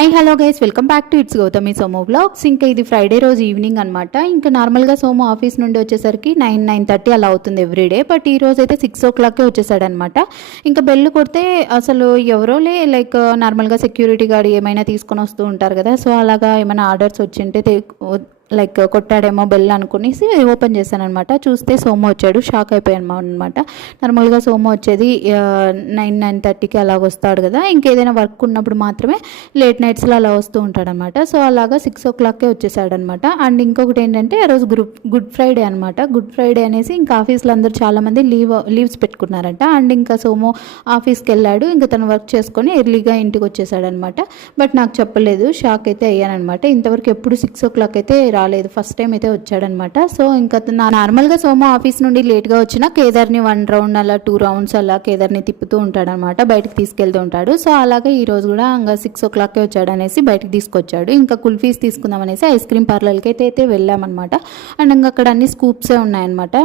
Hi hello guys, welcome back to it's Gautami Somu vlogs. ఇంకా ఇది Friday రోజు ఈవినింగ్ అనమాట. ఇంకా నార్మల్గా సోము ఆఫీస్ నుండి వచ్చేసరికి 9-9:30 అలా అవుతుంది ఎవ్రీడే. బట్ ఈ రోజు అయితే 6 o'clock వచ్చేసాడనమాట. ఇంకా బెల్ కొడితే అసలు ఎవరోలే లైక్ నార్మల్గా సెక్యూరిటీ గార్డ్ ఏమైనా తీసుకొని వస్తూ ఉంటారు కదా, సో అలాగా ఏమైనా ఆర్డర్స్ వచ్చింటే లైక్ కొట్టాడేమో బెల్ అనుకునేసి ఓపెన్ చేశాను అనమాట. చూస్తే సోము వచ్చాడు. షాక్ అయిపోయాను అనమాట. నార్మల్గా సోము వచ్చేది 9-9:30కి అలాగ వస్తాడు కదా, ఇంకేదైనా వర్క్ ఉన్నప్పుడు మాత్రమే లేట్ నైట్స్లో అలా వస్తూ ఉంటాడనమాట. సో అలాగా 6 o'clock వచ్చేసాడనమాట. అండ్ ఇంకొకటి ఏంటంటే ఆ రోజు గుడ్ ఫ్రైడే అనమాట. గుడ్ ఫ్రైడే అనేసి ఇంకా ఆఫీస్లో అందరూ చాలామంది లీవ్స్ పెట్టుకున్నారంట. అండ్ ఇంకా సోము ఆఫీస్కి వెళ్ళాడు. ఇంకా తను వర్క్ చేసుకొని ఎర్లీగా ఇంటికి వచ్చేసాడనమాట. బట్ నాకు చెప్పలేదు. షాక్ అయితే అయ్యానమాట. ఇంతవరకు ఎప్పుడు 6 o'clock అయితే రాలేదు. ఫస్ట్ టైం అయితే వచ్చాడనమాట. సో ఇంకా నార్మల్గా సోము ఆఫీస్ నుండి లేట్గా వచ్చిన కేదార్ని 1 రౌండ్ అలా 2 rounds అలా కేదార్ని తిప్పుతూ ఉంటాడనమాట. బయటకు తీసుకెళ్తూ ఉంటాడు. సో అలాగే ఈ రోజు కూడా ఇంకా 6 o'clock వచ్చాడు అనేసి బయటకు తీసుకొచ్చాడు. ఇంకా కుల్ఫీస్ తీసుకుందాం అనేసి ఐస్ క్రీమ్ పార్లర్కి అయితే వెళ్ళామన్నమాట. అండ్ ఇంకా అక్కడ అన్ని స్కూప్సే ఉన్నాయన్నమాట.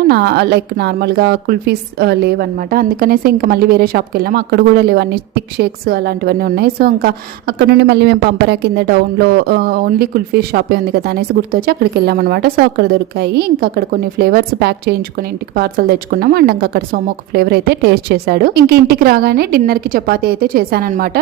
లైక్ నార్మల్గా కుల్ఫీస్ లేవన్నమాట. అందుకనేసి ఇంకా మళ్ళీ వేరే షాప్కి వెళ్ళాము. అక్కడ కూడా లేవు, అన్ని థిక్ షేక్స్ అలాంటివన్నీ ఉన్నాయి. సో ఇంకా అక్కడ నుండి మళ్ళీ మేము పంపరా కింద డౌన్లో ఓన్లీ కుల్ఫీస్ షాపే ఉంది కదా అనేసి గుర్తొచ్చి అక్కడికి వెళ్ళామన్నమాట. సో అక్కడ దొరికాయి. ఇంకా అక్కడ కొన్ని ఫ్లేవర్స్ ప్యాక్ చేయించుకుని ఇంటికి పార్సల్ తెచ్చుకున్నాం. అండ్ ఇంకా అక్కడ సోము ఒక ఫ్లేవర్ అయితే టేస్ట్ చేశాడు. ఇంక ఇంటికి రాగానే డిన్నర్కి చపాతీ అయితే చేశానమాట.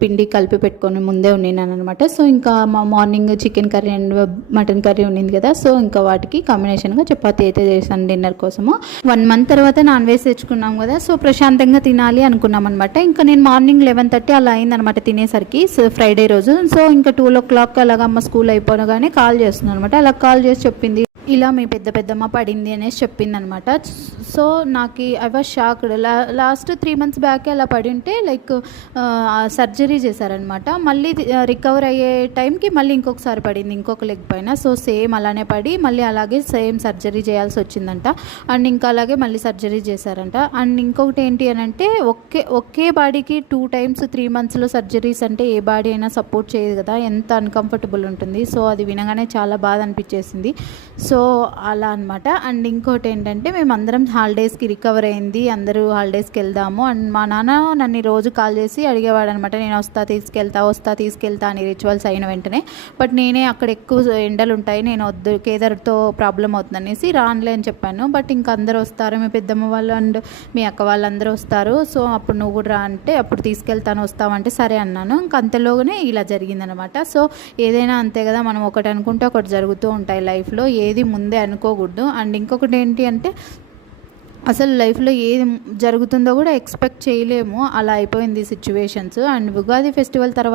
పిండి కలిపి పెట్టుకొని ముందే ఉన్నాను అనమాట. సో ఇంకా మా morning chicken curry and mutton curry ఉండింది కదా, సో ఇంకా వాటికి కాంబినేషన్గా చపాతీ అయితే చేశాను డిన్నర్ కోసము. 1 month తర్వాత నాన్ వెజ్ తెచ్చుకున్నాం కదా, సో ప్రశాంతంగా తినాలి అనుకున్నాం అనమాట. ఇంకా నేను మార్నింగ్ 11:30 అలా అయిందనమాట తినేసరికి, ఫ్రైడే రోజు. సో ఇంకా 12 o'clock అలాగా అమ్మ స్కూల్ అయిపోగానే కాల్ చేస్తున్నాను అనమాట. అలా కాల్ చేసి చెప్పింది, ఇలా మీ పెద్దమ్మ పడింది అనేసి చెప్పింది అనమాట. సో నాకు I was shocked. Last 3 months బ్యాకే అలా పడి ఉంటే లైక్ సర్జరీ చేశారనమాట. మళ్ళీ రికవర్ అయ్యే టైంకి మళ్ళీ ఇంకొకసారి పడింది ఇంకొక లెగ్ పైన. సో సేమ్ అలానే పడి మళ్ళీ అలాగే సేమ్ సర్జరీ చేయాల్సి వచ్చిందంట. అండ్ ఇంకా అలాగే మళ్ళీ సర్జరీ చేశారంట. అండ్ ఇంకొకటి ఏంటి అని అంటే ఒకే బాడీకి 2 times 3 monthsలో సర్జరీస్ అంటే ఏ బాడీ అయినా సపోర్ట్ చేయదు కదా, ఎంత అన్కంఫర్టబుల్ ఉంటుంది. సో అది వినగానే చాలా బాధ అనిపించేసింది. సో అలా అనమాట. అండ్ ఇంకోటి ఏంటంటే మేమందరం హాలిడేస్కి రికవర్ అయింది, అందరూ హాలిడేస్కి వెళ్దాము. అండ్ మా నాన్న నన్ను రోజు కాల్ చేసి అడిగేవాడు అనమాట, నేను వస్తా తీసుకెళ్తా అని రిచువల్స్ అయిన వెంటనే. బట్ నేనే అక్కడ ఎక్కువ ఎండలు ఉంటాయి, నేను వద్దు, కేదార్తో ప్రాబ్లం అవుతుంది అనేసి రానులే అని చెప్పాను. బట్ ఇంకా అందరూ వస్తారు, మీ పెద్దమ్మ వాళ్ళు అండ్ మీ అక్క వాళ్ళందరూ వస్తారు, సో అప్పుడు నువ్వు కూడా రా అంటే అప్పుడు తీసుకెళ్తాను వస్తావంటే సరే అన్నాను. ఇంక అంతలోనే ఇలా జరిగిందనమాట. సో ఏదైనా అంతే కదా, మనం ఒకటి అనుకుంటే ఒకటి జరుగుతూ ఉంటాయి లైఫ్లో, ఏది ముందే అనుకోకూడదు. అండ్ ఇంకొకటి ఏంటి అంటే అసలు లైఫ్లో ఏది జరుగుతుందో కూడా ఎక్స్పెక్ట్ చేయలేము, అలా అయిపోయింది సిచ్యువేషన్స్. అండ్ ఉగాది ఫెస్టివల్ తర్వాత